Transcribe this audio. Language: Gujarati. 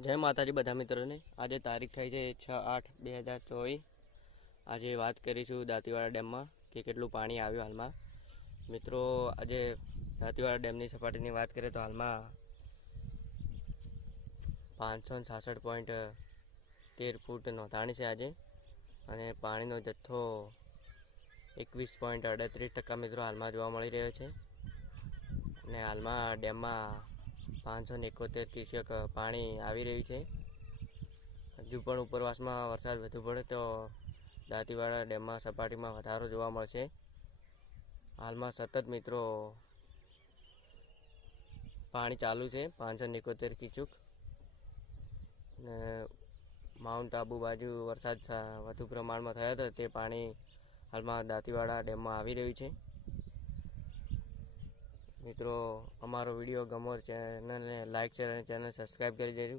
જય માતાજી બધા મિત્રોને। આજે તારીખ થઈ છે 6/8/2024। આજે વાત કરીશું દાંતીવાડા ડેમમાં કે કેટલું પાણી આવ્યું હાલમાં। મિત્રો આજે દાંતીવાડા ડેમની સપાટીની વાત કરીએ તો હાલમાં 566.13 ફૂટ નોંધાણી છે આજે, અને પાણીનો જથ્થો 21.38% મિત્રો હાલમાં જોવા મળી રહ્યો છે। અને હાલમાં ડેમમાં 571 ક્યુસેક પાણી આવી રહ્યું છે। હજુ પણ ઉપરવાસમાં વરસાદ વધુ પડે તો દાંતીવાડા ડેમમાં સપાટીમાં વધારો જોવા મળશે। હાલમાં સતત મિત્રો પાણી ચાલુ છે 571 ક્યુસેક, ને માઉન્ટ આબુ બાજુ વરસાદ વધુ પ્રમાણમાં થયો હતો તે પાણી હાલમાં દાંતીવાડા ડેમમાં આવી રહ્યું છે। મિત્રો અમારો વિડીયો ગમો ચેનલને લાઈક શેર અને ચેનલ સબસ્ક્રાઈબ કરી દેજો।